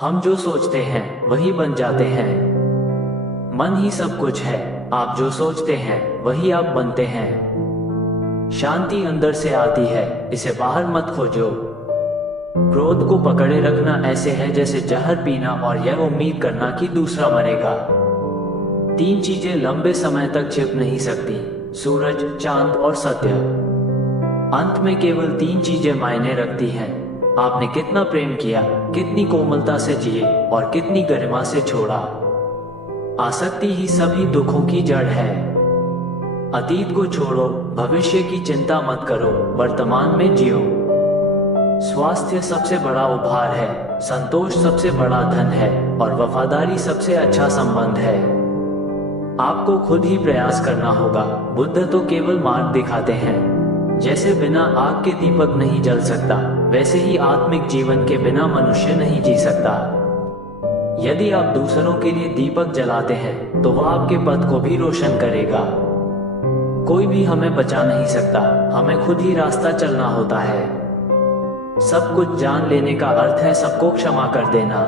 हम जो सोचते हैं वही बन जाते हैं। मन ही सब कुछ है। आप जो सोचते हैं वही आप बनते हैं। शांति अंदर से आती है, इसे बाहर मत खोजो। क्रोध को पकड़े रखना ऐसे है जैसे जहर पीना और यह उम्मीद करना कि दूसरा मरेगा। तीन चीजें लंबे समय तक छिप नहीं सकती, सूरज, चांद और सत्य। अंत में केवल तीन चीजें मायने रखती हैं। आपने कितना प्रेम किया, कितनी कोमलता से जिए और कितनी गरिमा से छोड़ा। आसक्ति ही सभी दुखों की जड़ है। अतीत को छोड़ो, भविष्य की चिंता मत करो, वर्तमान में जियो। स्वास्थ्य सबसे बड़ा उपहार है, संतोष सबसे बड़ा धन है और वफादारी सबसे अच्छा संबंध है। आपको खुद ही प्रयास करना होगा। बुद्ध तो केवल मार्ग दिखाते हैं। जैसे बिना आग के दीपक नहीं जल सकता, वैसे ही आत्मिक जीवन के बिना मनुष्य नहीं जी सकता। यदि आप दूसरों के लिए दीपक जलाते हैं तो वह आपके पथ को भी रोशन करेगा। कोई भी हमें बचा नहीं सकता, हमें खुद ही रास्ता चलना होता है। सब कुछ जान लेने का अर्थ है सबको क्षमा कर देना।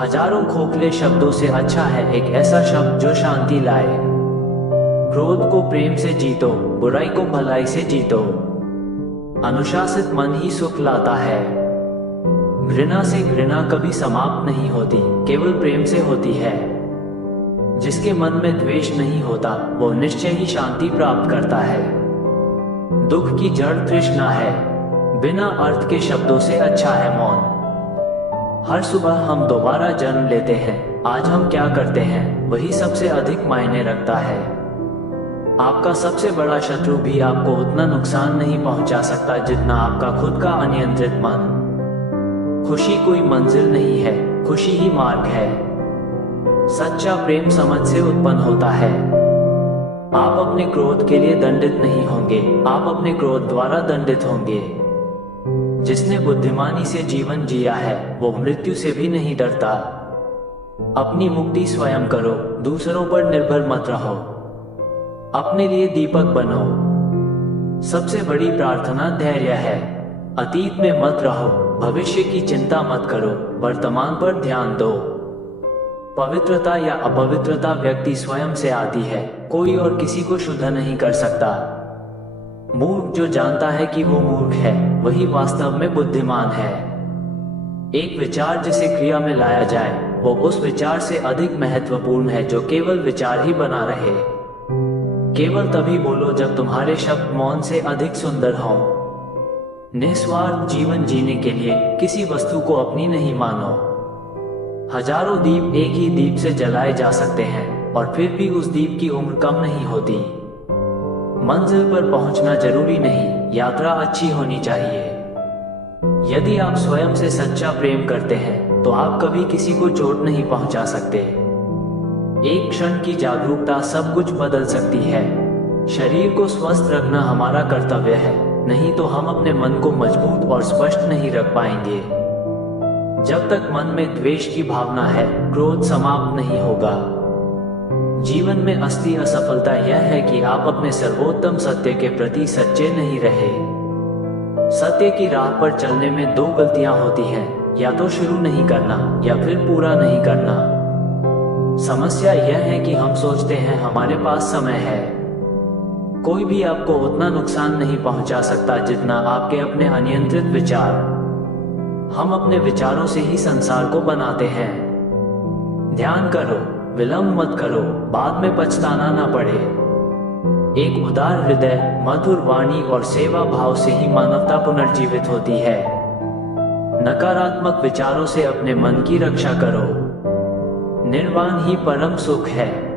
हजारों खोखले शब्दों से अच्छा है एक ऐसा शब्द जो शांति लाए। क्रोध को प्रेम से जीतो, बुराई को भलाई से जीतो। अनुशासित मन ही सुख लाता है। घृणा से घृणा कभी समाप्त नहीं होती, केवल प्रेम से होती है। जिसके मन में द्वेष नहीं होता वो निश्चय ही शांति प्राप्त करता है। दुख की जड़ तृष्णा है, बिना अर्थ के शब्दों से अच्छा है मौन। हर सुबह हम दोबारा जन्म लेते हैं, आज हम क्या करते हैं वही सबसे अधिक मायने रखता है। आपका सबसे बड़ा शत्रु भी आपको उतना नुकसान नहीं पहुंचा सकता जितना आपका खुद का अनियंत्रित मन। खुशी कोई मंजिल नहीं है, खुशी ही मार्ग है। सच्चा प्रेम समझ से उत्पन्न होता है। आप अपने क्रोध के लिए दंडित नहीं होंगे, आप अपने क्रोध द्वारा दंडित होंगे। जिसने बुद्धिमानी से जीवन जिया है वो मृत्यु से भी नहीं डरता। अपनी मुक्ति स्वयं करो, दूसरों पर निर्भर मत रहो। अपने लिए दीपक बनो। सबसे बड़ी प्रार्थना धैर्य है। अतीत में मत रहो, भविष्य की चिंता मत करो, वर्तमान पर ध्यान दो। पवित्रता या अपवित्रता व्यक्ति स्वयं से आती है, कोई और किसी को शुद्ध नहीं कर सकता। मूर्ख जो जानता है कि वो मूर्ख है, वही वास्तव में बुद्धिमान है। एक विचार जिसे क्रिया में लाया जाए वो उस विचार से अधिक महत्वपूर्ण है जो केवल विचार ही बना रहे। केवल तभी बोलो जब तुम्हारे शब्द मौन से अधिक सुंदर हों। निस्वार्थ जीवन जीने के लिए किसी वस्तु को अपनी नहीं मानो। हजारों दीप एक ही दीप से जलाए जा सकते हैं और फिर भी उस दीप की उम्र कम नहीं होती। मंजिल पर पहुंचना जरूरी नहीं, यात्रा अच्छी होनी चाहिए। यदि आप स्वयं से सच्चा प्रेम करते हैं तो आप कभी किसी को चोट नहीं पहुंचा सकते। एक क्षण की जागरूकता सब कुछ बदल सकती है। शरीर को स्वस्थ रखना हमारा कर्तव्य है, नहीं तो हम अपने मन को मजबूत और स्पष्ट नहीं रख पाएंगे। जब तक मन में द्वेष की भावना है, क्रोध समाप्त नहीं होगा। जीवन में असली असफलता यह है कि आप अपने सर्वोत्तम सत्य के प्रति सच्चे नहीं रहे। सत्य की राह पर चलने में दो गलतियां होती हैं, या तो शुरू नहीं करना या फिर पूरा नहीं करना। समस्या यह है कि हम सोचते हैं हमारे पास समय है। कोई भी आपको उतना नुकसान नहीं पहुंचा सकता जितना आपके अपने अनियंत्रित विचार। हम अपने विचारों से ही संसार को बनाते हैं। ध्यान करो, विलंब मत करो, बाद में पछताना ना पड़े। एक उदार हृदय, मधुर वाणी और सेवा भाव से ही मानवता पुनर्जीवित होती है। नकारात्मक विचारों से अपने मन की रक्षा करो। निर्वाण ही परम सुख है।